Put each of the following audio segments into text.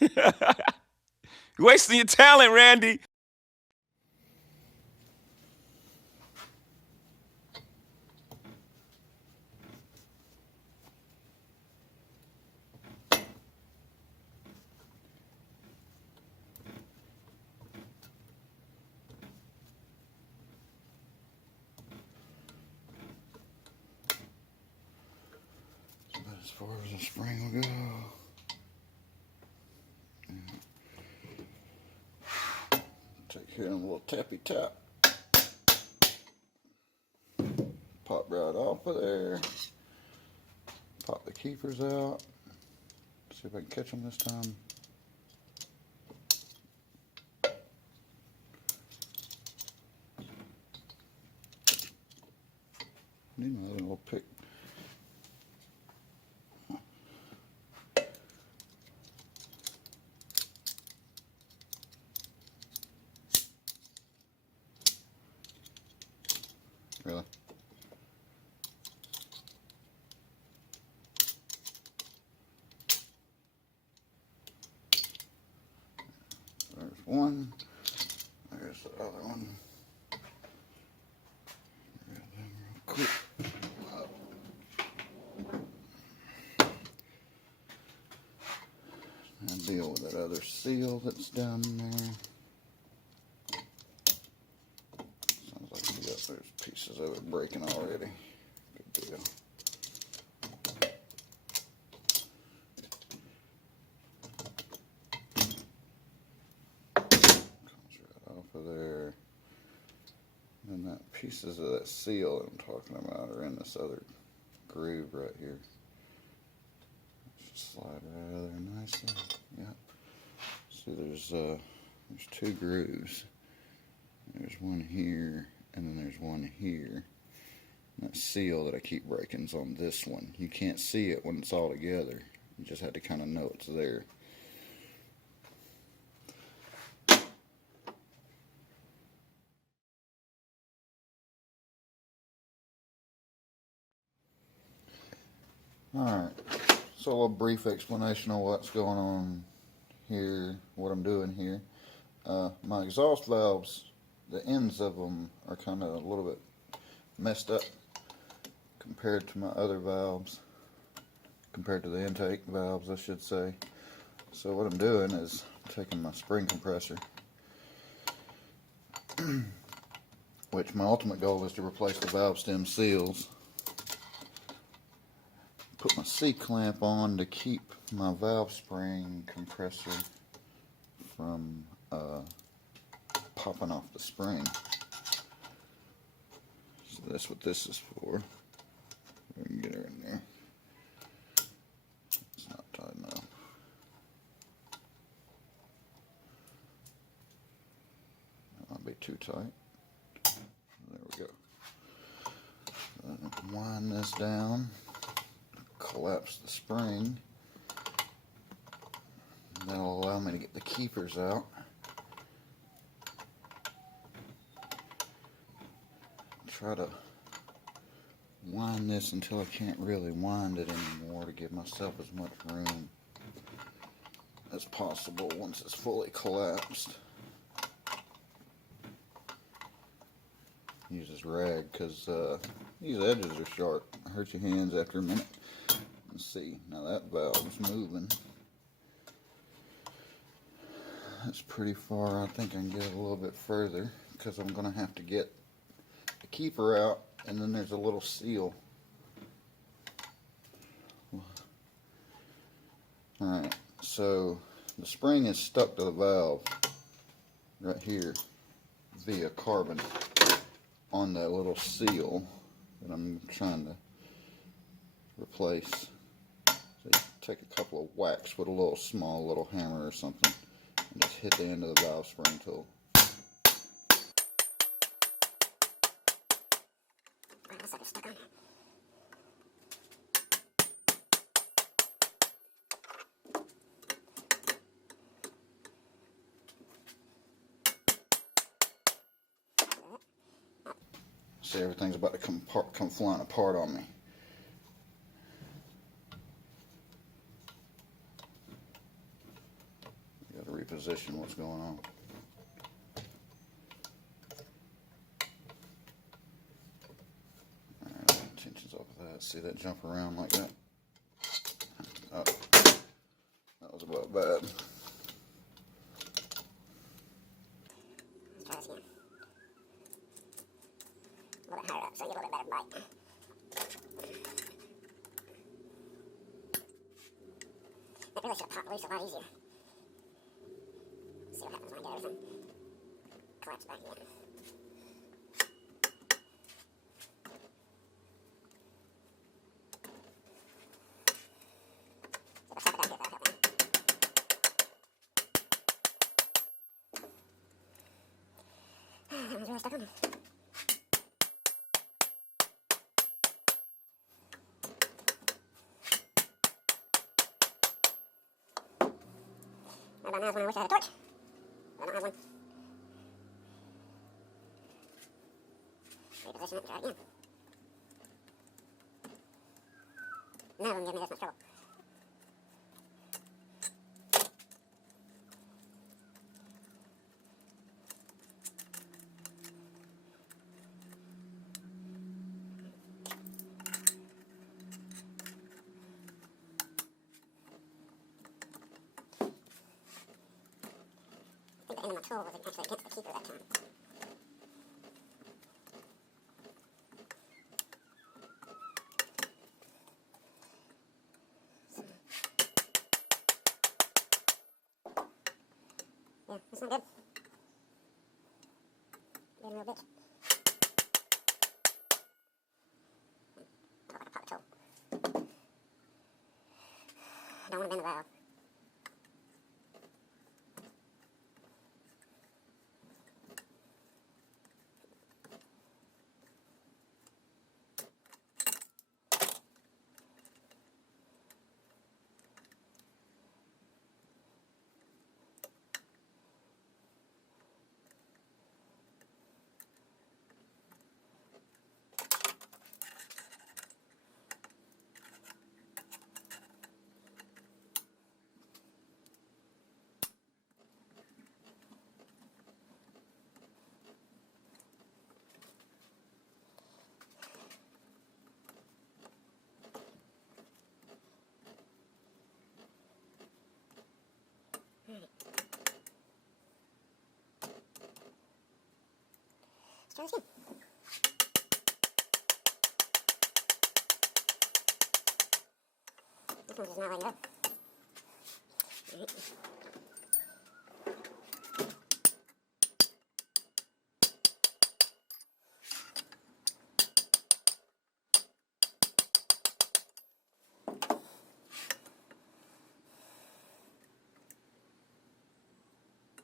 You're wasting your talent, Randy. But as far as the spring will go, take care of a little tappy tap. Pop right off of there. Pop the keepers out. See if I can catch them this time. Need another little pick. Really? There's one. There's the other one. Grab them real quick. And deal with that other seal that's down there. Sounds like there's pieces of it breaking already. Good deal. Comes right off of there. And that pieces of that seal that I'm talking about are in this other groove right here. Just slide right out of there nicely. Yep. See, there's two grooves. There's one here, and then there's one here. And that seal that I keep breaking is on this one. You can't see it when it's all together. You just have to kind of know it's there. Alright, so a little brief explanation on what's going on here, what I'm doing here. My exhaust valves, the ends of them are kind of a little bit messed up compared to my other valves, compared to the intake valves, I should say. So what I'm doing is taking my spring compressor, which my ultimate goal is to replace the valve stem seals. Put my C-clamp on to keep my valve spring compressor from popping off the spring. So that's what this is for. We can get her in there. It's not tight enough. That might be too tight. There we go. Wind this down. Collapse the spring. That'll allow me to get the keepers out. Try to wind this until I can't really wind it anymore to give myself as much room as possible once it's fully collapsed. Use this rag because these edges are sharp. Hurt your hands after a minute. Let's see, now that valve's moving. That's pretty far. I think I can get it a little bit further because I'm going to have to get the keeper out, and then there's a little seal. Alright, so the spring is stuck to the valve right here via carbon on that little seal that I'm trying to replace. So you take a couple of whacks with a small little hammer or something and just hit the end of the valve spring tool. See, everything's about to come flying apart on me. reposition what's going on. Alright, tension's off of that. See that jump around like that? Oh, that was about bad. Let's try this again. A little bit higher up so you get a little bit better bite. That really should have popped loose a lot easier. Let's see what happens when I get everything collapsed back again. See if I tap it down here, that'll help me. That one's really stuck on me. Right about now is when I wish I had a torch, but I don't have one. Reposition it and try it again. None of them give me this much trouble. I think the end of my tool was actually against the keeper that time. Yeah, that's not good. Being a real bitch. Oh, I pop the tool. I don't want to bend the valve. Let's try this again. This one's just not letting go.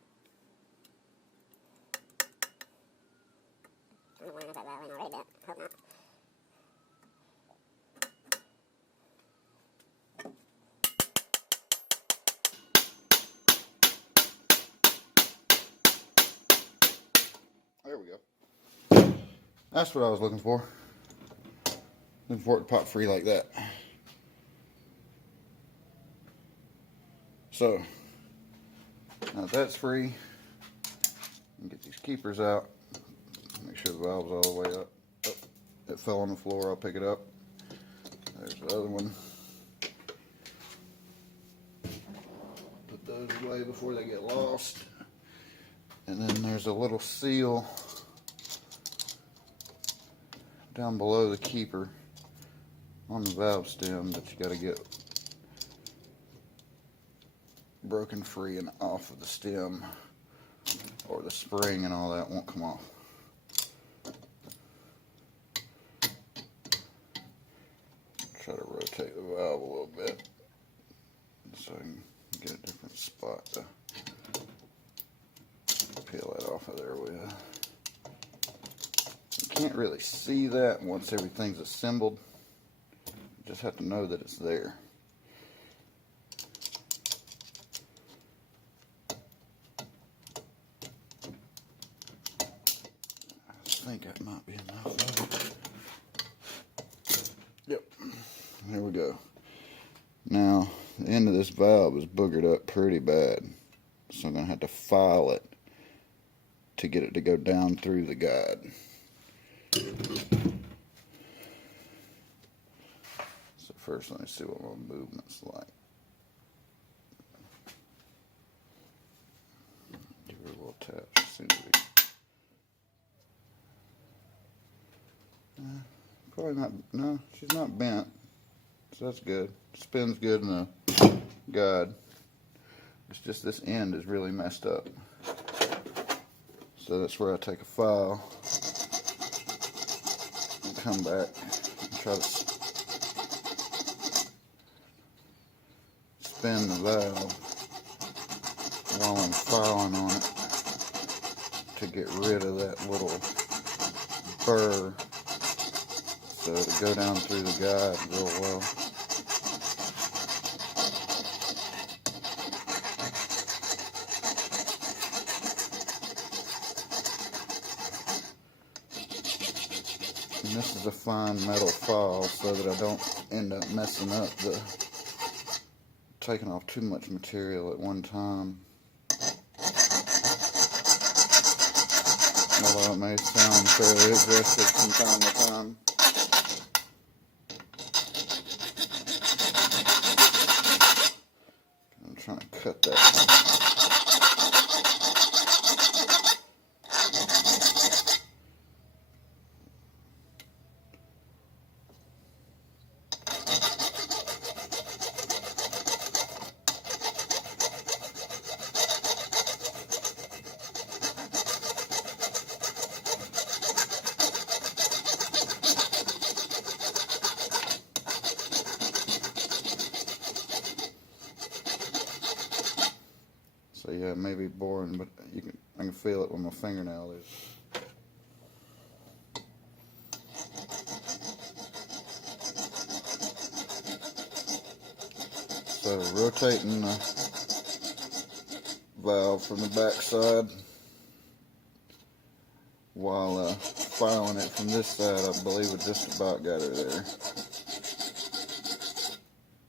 Alright. I don't know why I have that valve in already, but hope not. There we go. That's what I was looking for. Looking for it to pop free like that. So, now that that's free, get these keepers out. Make sure the valve's all the way up. Oh, it fell on the floor, I'll pick it up. There's the other one. Put those away before they get lost. And then there's a little seal down below the keeper on the valve stem that you got to get broken free and off of the stem, or the spring and all that won't come off. Try to rotate the valve a little bit so I can get a different spot to peel that off of there with. You can't really see that once everything's assembled. You just have to know that it's there. I think that might be enough. Yep, there we go. Now, the end of this valve is boogered up pretty bad. So I'm going to have to file it to get it to go down through the guide. So first let me see what my movement's like. Give her a little tap. She seems to be probably not. No, she's not bent, so that's good. Spins good in the guide. It's just this end is really messed up. So that's where I take a file and come back and try to spin the valve while I'm filing on it to get rid of that little burr, so to go down through the guide real well. And this is a fine metal file so that I don't end up messing up taking off too much material at one time. Although it may sound fairly aggressive from time to time. I'm trying to cut that. So yeah, it may be boring, but I can feel it with my fingernail is. So rotating the valve from the back side while filing it from this side, I believe it just about got her there.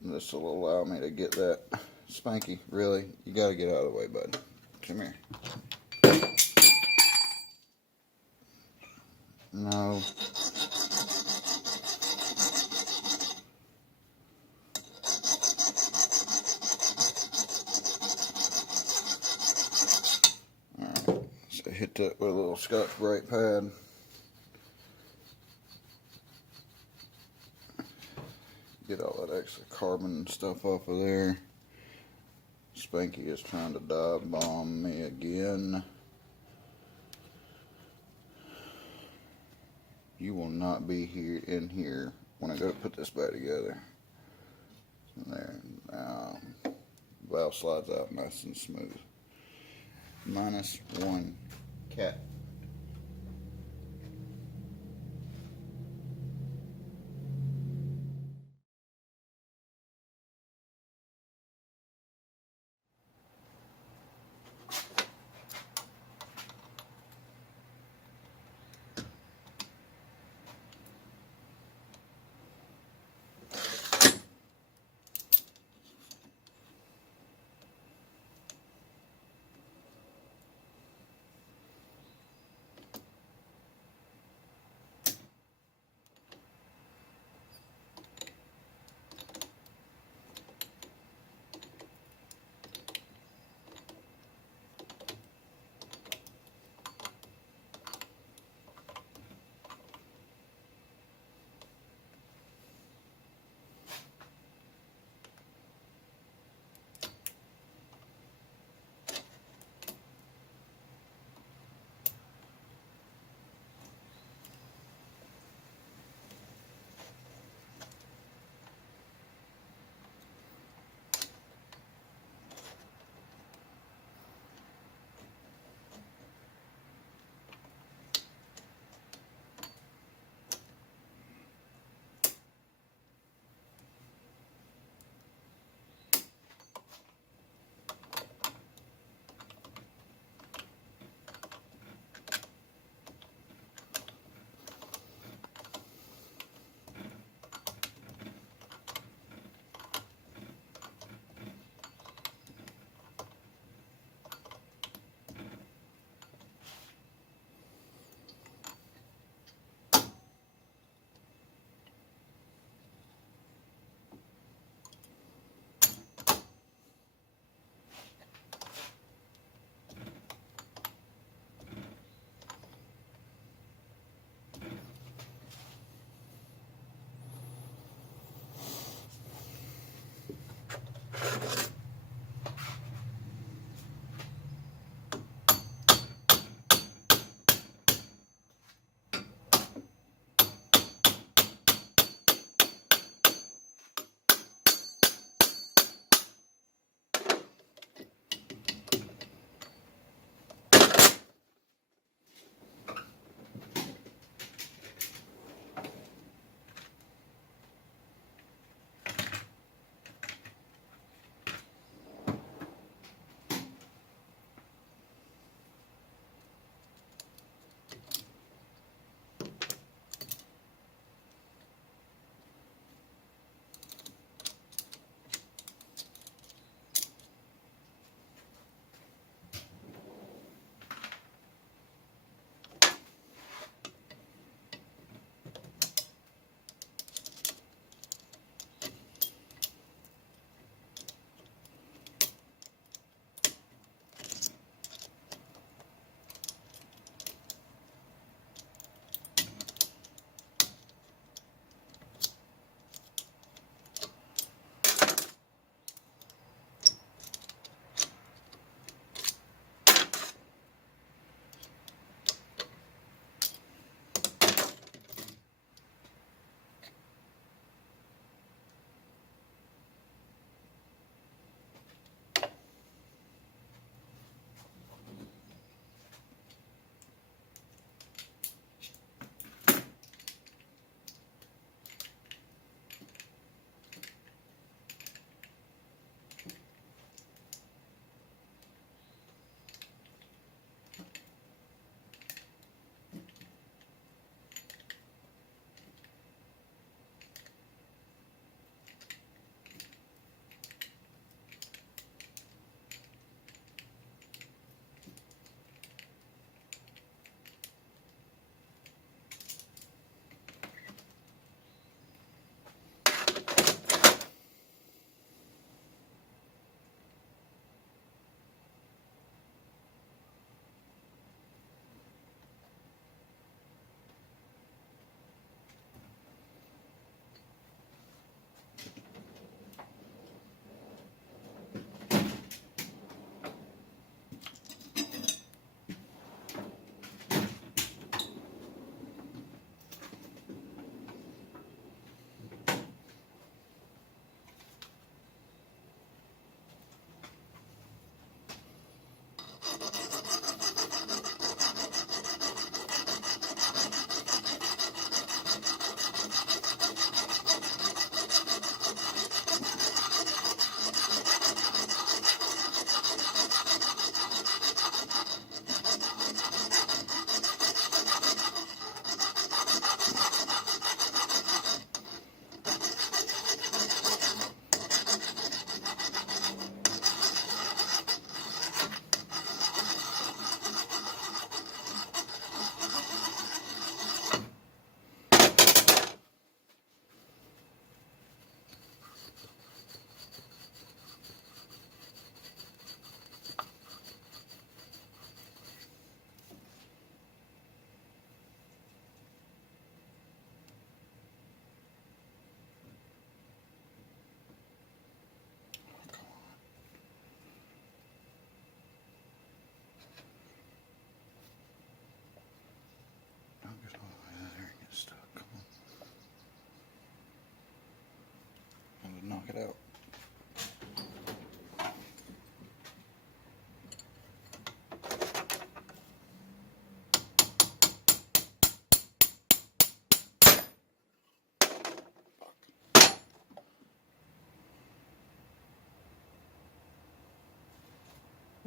This will allow me to get that. Spanky, really, you gotta get out of the way, bud. Come here. No. Alright, so hit that with a little Scotch Brite pad. Get all that extra carbon and stuff off of there. Spanky is trying to dive bomb me again. You will not be here in here when I go to put this back together. There, now valve slides out nice and smooth. -1 cat.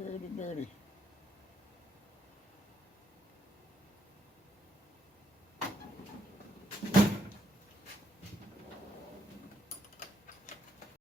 Dirty, dirty.